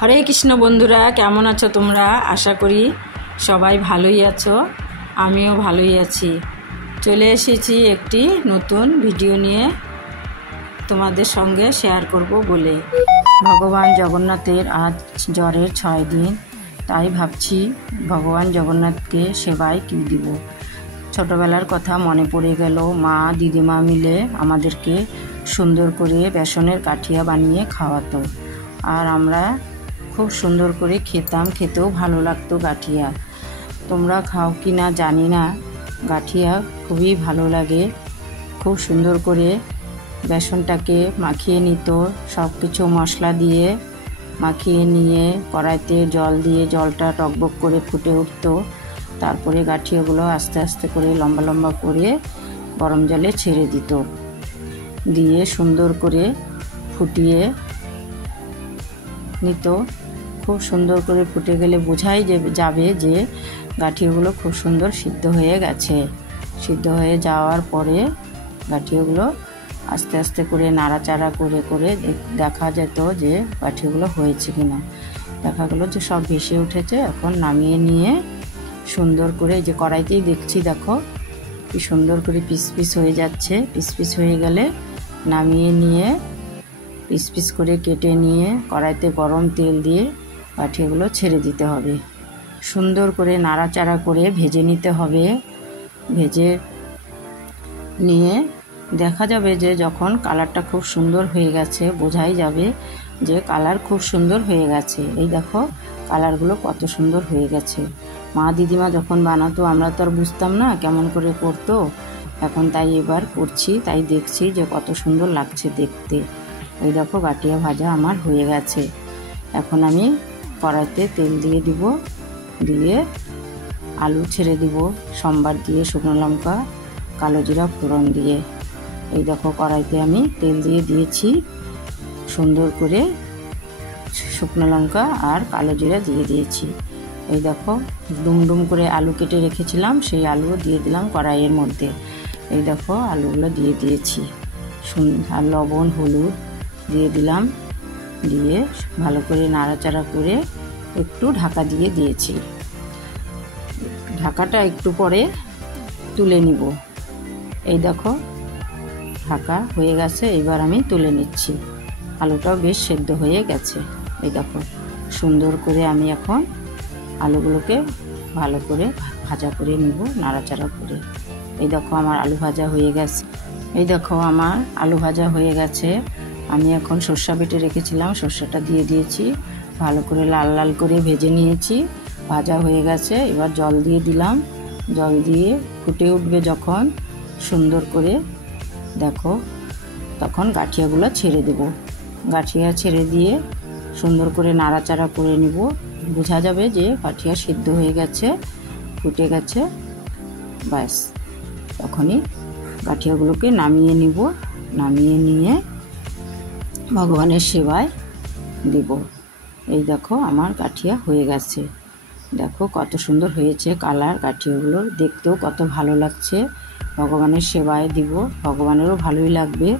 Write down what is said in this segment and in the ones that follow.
হরে কৃষ্ণ বন্ধুরা, কেমন আছো তোমরা? আশা করি সবাই ভালোই আছো, আমিও ভালোই আছি। চলে এসেছি একটি নতুন ভিডিও নিয়ে তোমাদের সঙ্গে শেয়ার করব বলে। ভগবান জগন্নাথের আজ জ্বরের 6 দিন, তাই ভাবছি ভগবান জগন্নাথকে সেবায় কী দিব। ছোটোবেলার কথা মনে পড়ে গেল। মা দিদিমা মিলে আমাদেরকে সুন্দর করে বেসনের গাঠিয়া বানিয়ে খাওয়াতো, আর আমরা খুব সুন্দর করে খেতাম, খেতেও ভালো লাগতো গাঠিয়া। তোমরা খাও কি না জানি না, গাঠিয়া খুবই ভালো লাগে। খুব সুন্দর করে বেসনটাকে মাখিয়ে নিত, সব কিছু মশলা দিয়ে মাখিয়ে নিয়ে কড়াইতে জল দিয়ে জলটা টকবক করে ফুটে উঠতো। তারপরে গাঠিয়াগুলো আস্তে আস্তে করে লম্বা লম্বা করে গরম জলে ছেড়ে দিত, দিয়ে সুন্দর করে ফুটিয়ে নিত। খুব সুন্দর করে ফুটে গেলে বোঝাই যাবে যে গাঠিয়াগুলো খুব সুন্দর সিদ্ধ হয়ে গেছে। সিদ্ধ হয়ে যাওয়ার পরে গাঠিয়াগুলো আস্তে আস্তে করে নাড়াচাড়া করে করে দেখা যেত যে গাঠিয়াগুলো হয়েছে কিনা। দেখা গেলো যে সব ভেসে উঠেছে। এখন নামিয়ে নিয়ে সুন্দর করে, যে কড়াইতেই দেখছি, দেখো কি সুন্দর করে পিস পিস হয়ে যাচ্ছে। পিস পিস হয়ে গেলে নামিয়ে নিয়ে পিস পিস করে কেটে নিয়ে কড়াইতে গরম তেল দিয়ে গাঠিয়াগুলো ছেড়ে দিতে হবে। সুন্দর করে নাড়াচাড়া করে ভেজে নিতে হবে। ভেজে নিয়ে দেখা যাবে যে যখন কালারটা খুব সুন্দর হয়ে গেছে, বোঝাই যাবে যে কালার খুব সুন্দর হয়ে গেছে। এই দেখো কালারগুলো কত সুন্দর হয়ে গেছে। মা দিদিমা যখন বানাতো আমরা তো আর বুঝতাম না কেমন করে করতো। এখন তাই এবার করছি, তাই দেখছি যে কত সুন্দর লাগছে দেখতে। এই দেখো গাঠিয়া ভাজা আমার হয়ে গেছে। এখন আমি কড়াইতে তেল দিয়ে দিব, দিয়ে আলু ছেড়ে দিব সম্বার দিয়ে, শুকনো লঙ্কা কালো জিরা ফোড়ন দিয়ে। এই দেখো কড়াইতে আমি তেল দিয়ে দিয়েছি, সুন্দর করে শুকনো লঙ্কা আর কালো জিরা দিয়ে দিয়েছি। এই দেখো ডুমডুম করে আলু কেটে রেখেছিলাম, সেই আলু দিয়ে দিলাম কড়াইয়ের মধ্যে। এই দেখো আলুগুলো দিয়ে দিয়েছি, আর লবণ হলুদ দিয়ে দিলাম, দিয়ে ভালো করে নাড়াচাড়া করে একটু ঢাকা দিয়ে দিয়েছি। ঢাকাটা একটু পরে তুলে নিব। এই দেখো ঢাকা হয়ে গেছে, এবার আমি তুলে নিচ্ছি। আলুটাও বেশ সেদ্ধ হয়ে গেছে। এই দেখো সুন্দর করে আমি এখন আলুগুলোকে ভালো করে ভাজা করে নিব, নাড়াচাড়া করে। এই দেখো আমার আলু ভাজা হয়ে গেছে। এই দেখো আমার আলু ভাজা হয়ে গেছে। আমি এখন সর্ষা বেটে রেখেছিলাম, সর্ষাটা দিয়ে দিয়েছি, ভালো করে লাল লাল করে ভেজে নিয়েছি। ভাজা হয়ে গেছে, এবার জল দিয়ে দিলাম। জল দিয়ে ফুটে উঠবে যখন সুন্দর করে, দেখো তখন গাঠিয়াগুলো ছেড়ে দেব। গাঠিয়া ছেড়ে দিয়ে সুন্দর করে নাড়াচাড়া করে নিব। বোঝা যাবে যে গাঠিয়া সিদ্ধ হয়ে গেছে, ফুটে গেছে। ব্যাস তখনই গাঠিয়াগুলোকে নামিয়ে নিব। নামিয়ে নিয়ে ভগবানের সেবায় দিব। এই দেখো আমার গাঠিয়া হয়ে গেছে। দেখো কত সুন্দর হয়েছে কালার। গাঠিয়াগুলো দেখতেও কত ভালো লাগছে। ভগবানের সেবায় দিব, ভগবানেরও ভালোই লাগবে।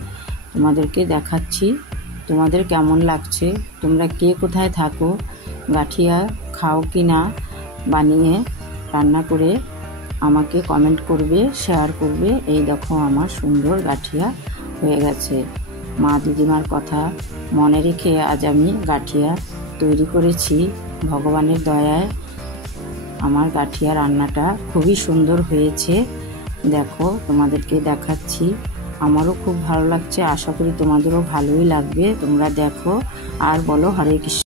তোমাদেরকে দেখাচ্ছি তোমাদের কেমন লাগছে। তোমরা কে কোথায় থাকো, গাঠিয়া খাও কি না, বানিয়ে রান্না করে আমাকে কমেন্ট করবে, শেয়ার করবে। এই দেখো আমার সুন্দর গাঠিয়া হয়ে গেছে। মা দিদিমার কথা মনে রেখে আজ আমি গাঠিয়া তৈরি করেছি। ভগবানের দয়ায় আমার গাঠিয়া রান্নাটা খুবই সুন্দর হয়েছে। দেখো তোমাদেরকে দেখাচ্ছি, আমারও খুব ভালো লাগছে। আশা করি তোমাদেরও ভালোই লাগবে। তোমরা দেখো আর বলো হরে কৃষ্ণ।